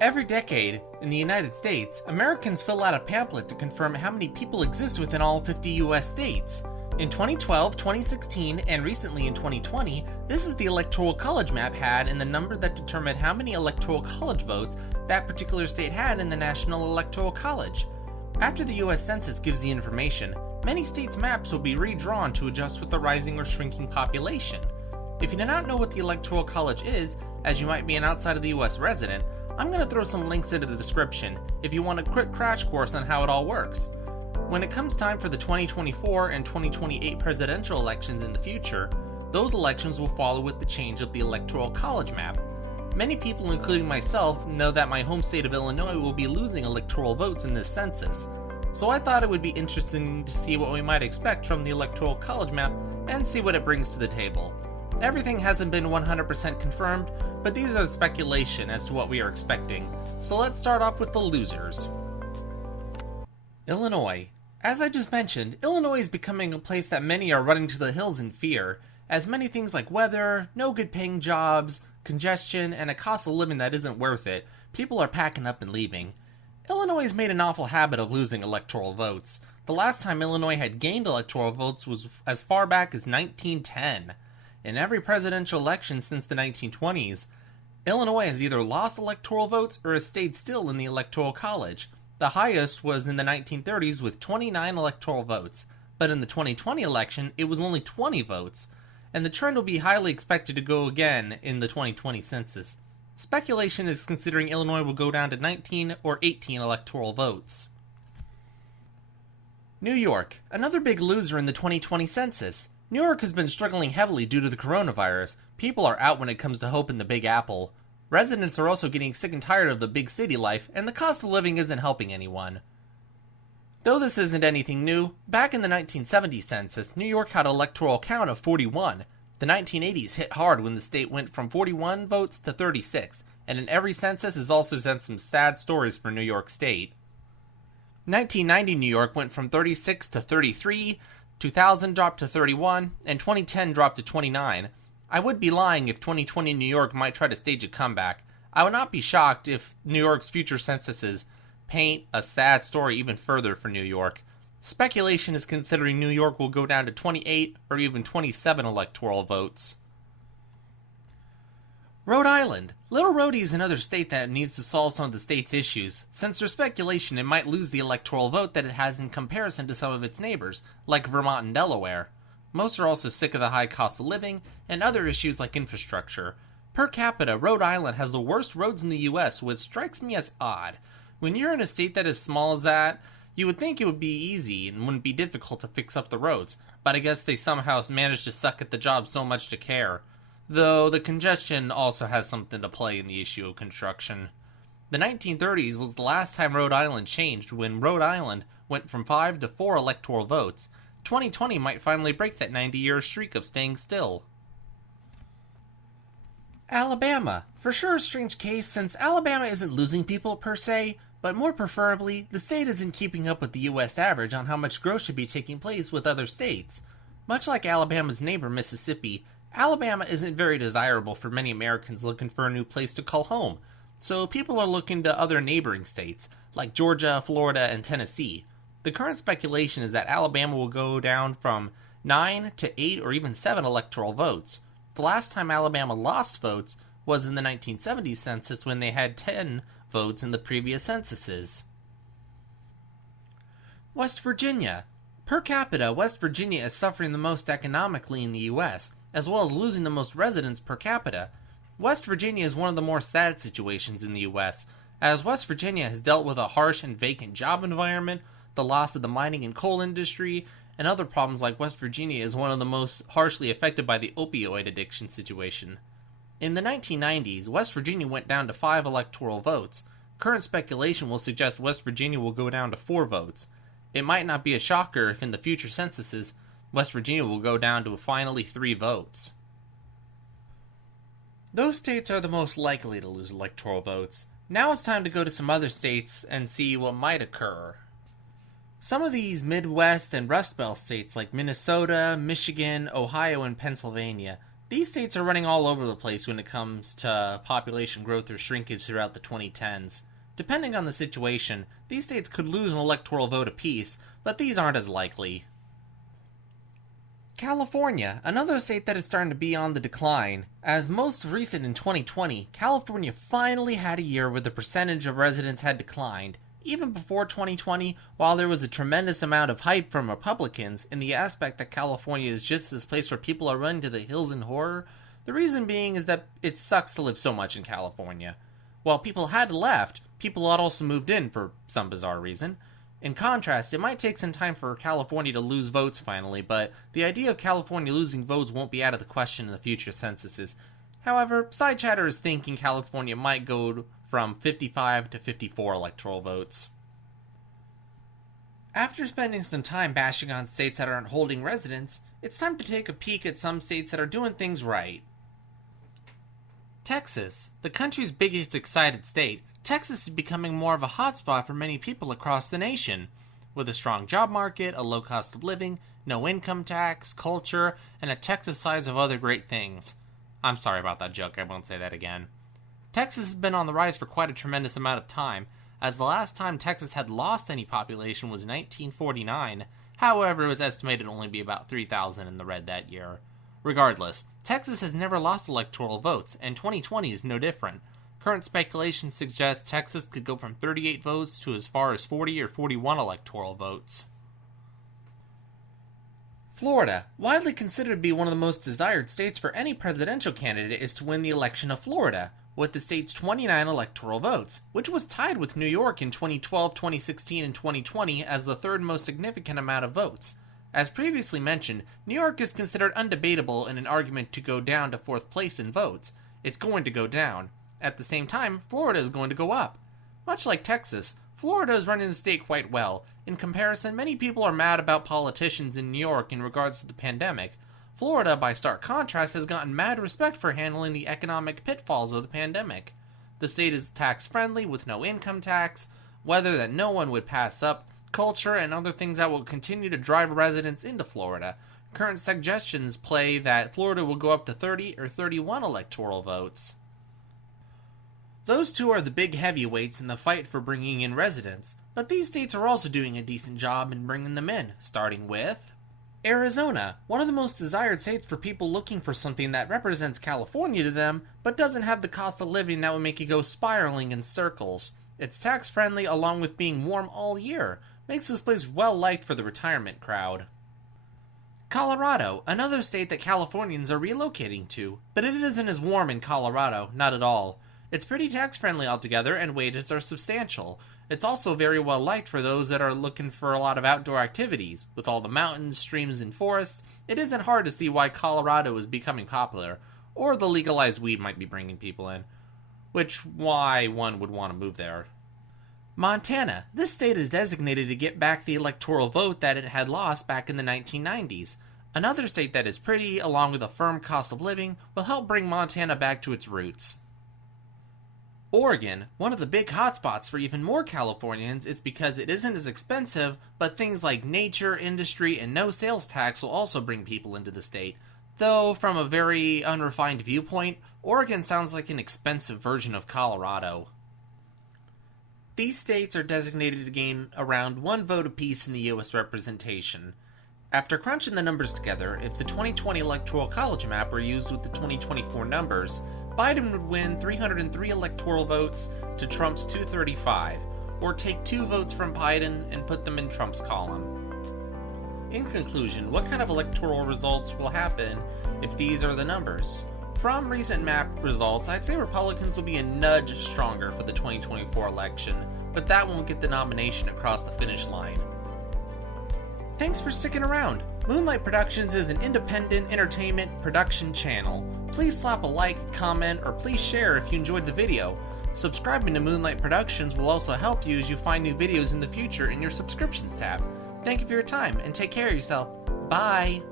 Every decade, in the United States, Americans fill out a pamphlet to confirm how many people exist within all 50 US states. In 2012, 2016, and recently in 2020, this is the Electoral College map had and the number that determined how many Electoral College votes that particular state had in the National Electoral College. After the US Census gives the information, many states' maps will be redrawn to adjust with the rising or shrinking population. If you do not know what the Electoral College is, as you might be an outside of the US resident, I'm going to throw some links into the description if you want a quick crash course on how it all works. When it comes time for the 2024 and 2028 presidential elections in the future, those elections will follow with the change of the Electoral College map. Many people, including myself, know that my home state of Illinois will be losing electoral votes in this census, so I thought it would be interesting to see what we might expect from the Electoral College map and see what it brings to the table. Everything hasn't been 100% confirmed, but these are speculation as to what we are expecting, so let's start off with the losers. Illinois. As I just mentioned, Illinois is becoming a place that many are running to the hills in fear, as many things like weather, no good paying jobs, congestion, and a cost of living that isn't worth it, people are packing up and leaving. Illinois has made an awful habit of losing electoral votes. The last time Illinois had gained electoral votes was as far back as 1910. In every presidential election since the 1920s, Illinois has either lost electoral votes or has stayed still in the Electoral College. The highest was in the 1930s with 29 electoral votes, but in the 2020 election, it was only 20 votes, and the trend will be highly expected to go again in the 2020 census. Speculation is considering Illinois will go down to 19 or 18 electoral votes. New York, another big loser in the 2020 census. New York has been struggling heavily due to the coronavirus. People are out when it comes to hope in the Big Apple. Residents are also getting sick and tired of the big city life, and the cost of living isn't helping anyone. Though this isn't anything new, back in the 1970 census, New York had an electoral count of 41. The 1980s hit hard when the state went from 41 votes to 36, and in every census has also sent some sad stories for New York State. 1990 New York went from 36 to 33, 2000 dropped to 31, and 2010 dropped to 29. I would be lying if 2020 New York might try to stage a comeback. I would not be shocked if New York's future censuses paint a sad story even further for New York. Speculation is considering New York will go down to 28 or even 27 electoral votes. Rhode Island. Little Rhodey is another state that needs to solve some of the state's issues. Since there's speculation, it might lose the electoral vote that it has in comparison to some of its neighbors, like Vermont and Delaware. Most are also sick of the high cost of living and other issues like infrastructure. Per capita, Rhode Island has the worst roads in the US, which strikes me as odd. When you're in a state that is small as that, you would think it would be easy and wouldn't be difficult to fix up the roads, but I guess they somehow managed to suck at the job so much to care. Though the congestion also has something to play in the issue of construction. The 1930s was the last time Rhode Island changed, when Rhode Island went from 5 to 4 electoral votes. 2020 might finally break that 90-year streak of staying still. Alabama. For sure a strange case, since Alabama isn't losing people per se, but more preferably, the state isn't keeping up with the US average on how much growth should be taking place with other states. Much like Alabama's neighbor Mississippi, Alabama isn't very desirable for many Americans looking for a new place to call home, so people are looking to other neighboring states, like Georgia, Florida, and Tennessee. The current speculation is that Alabama will go down from 9 to 8 or even 7 electoral votes. The last time Alabama lost votes was in the 1970 census, when they had 10 votes in the previous censuses. West Virginia. Per capita, West Virginia is suffering the most economically in the U.S., as well as losing the most residents per capita. West Virginia is one of the more sad situations in the U.S., as West Virginia has dealt with a harsh and vacant job environment, the loss of the mining and coal industry, and other problems like West Virginia is one of the most harshly affected by the opioid addiction situation. In the 1990s, West Virginia went down to 5 electoral votes. Current speculation will suggest West Virginia will go down to 4 votes. It might not be a shocker if in the future censuses, West Virginia will go down to finally 3 votes. Those states are the most likely to lose electoral votes. Now it's time to go to some other states and see what might occur. Some of these Midwest and Rust Belt states like Minnesota, Michigan, Ohio, and Pennsylvania These states are running all over the place when it comes to population growth or shrinkage throughout the 2010s. Depending on the situation, these states could lose an electoral vote apiece, but these aren't as likely. California, another state that is starting to be on the decline. As most recent in 2020, California finally had a year where the percentage of residents had declined. Even before 2020, while there was a tremendous amount of hype from Republicans in the aspect that California is just this place where people are running to the hills in horror, the reason being is that it sucks to live so much in California. While people had left, people had also moved in for some bizarre reason. In contrast, it might take some time for California to lose votes finally, but the idea of California losing votes won't be out of the question in the future censuses. However, Side Chatter is thinking California might go from 55 to 54 electoral votes. After spending some time bashing on states that aren't holding residents, it's time to take a peek at some states that are doing things right. Texas, the country's biggest excited state, Texas is becoming more of a hotspot for many people across the nation. With a strong job market, a low cost of living, no income tax, culture, and a Texas size of other great things. I'm sorry about that joke, I won't say that again. Texas has been on the rise for quite a tremendous amount of time, as the last time Texas had lost any population was 1949. However, it was estimated to only be about 3,000 in the red that year. Regardless, Texas has never lost electoral votes, and 2020 is no different. Current speculation suggests Texas could go from 38 votes to as far as 40 or 41 electoral votes. Florida, widely considered to be one of the most desired states for any presidential candidate, is to win the election of Florida, with the state's 29 electoral votes, which was tied with New York in 2012, 2016, and 2020 as the third most significant amount of votes. As previously mentioned, New York is considered undebatable in an argument to go down to fourth place in votes. It's going to go down. At the same time, Florida is going to go up. Much like Texas, Florida is running the state quite well. In comparison, many people are mad about politicians in New York in regards to the pandemic. Florida, by stark contrast, has gotten mad respect for handling the economic pitfalls of the pandemic. The state is tax-friendly with no income tax, weather that no one would pass up, culture, and other things that will continue to drive residents into Florida. Current suggestions play that Florida will go up to 30 or 31 electoral votes. Those two are the big heavyweights in the fight for bringing in residents, but these states are also doing a decent job in bringing them in, starting with Arizona, one of the most desired states for people looking for something that represents California to them, but doesn't have the cost of living that would make it go spiraling in circles. It's tax-friendly along with being warm all year, makes this place well-liked for the retirement crowd. Colorado, another state that Californians are relocating to, but it isn't as warm in Colorado, not at all. It's pretty tax-friendly altogether, and wages are substantial. It's also very well liked for those that are looking for a lot of outdoor activities. With all the mountains, streams, and forests, it isn't hard to see why Colorado is becoming popular, or the legalized weed might be bringing people in, why one would want to move there. Montana. This state is designated to get back the electoral vote that it had lost back in the 1990s. Another state that is pretty, along with a firm cost of living, will help bring Montana back to its roots. Oregon, one of the big hotspots for even more Californians, is because it isn't as expensive, but things like nature, industry, and no sales tax will also bring people into the state. Though, from a very unrefined viewpoint, Oregon sounds like an expensive version of Colorado. These states are designated to gain around one vote apiece in the U.S. representation. After crunching the numbers together, if the 2020 Electoral College map were used with the 2024 numbers, Biden would win 303 electoral votes to Trump's 235, or take 2 votes from Biden and put them in Trump's column. In conclusion, what kind of electoral results will happen if these are the numbers? From recent map results, I'd say Republicans will be a nudge stronger for the 2024 election, but that won't get the nomination across the finish line. Thanks for sticking around. Moonlight Productions is an independent entertainment production channel. Please slap a like, comment, or please share if you enjoyed the video. Subscribing to Moonlight Productions will also help you as you find new videos in the future in your subscriptions tab. Thank you for your time, and take care of yourself. Bye!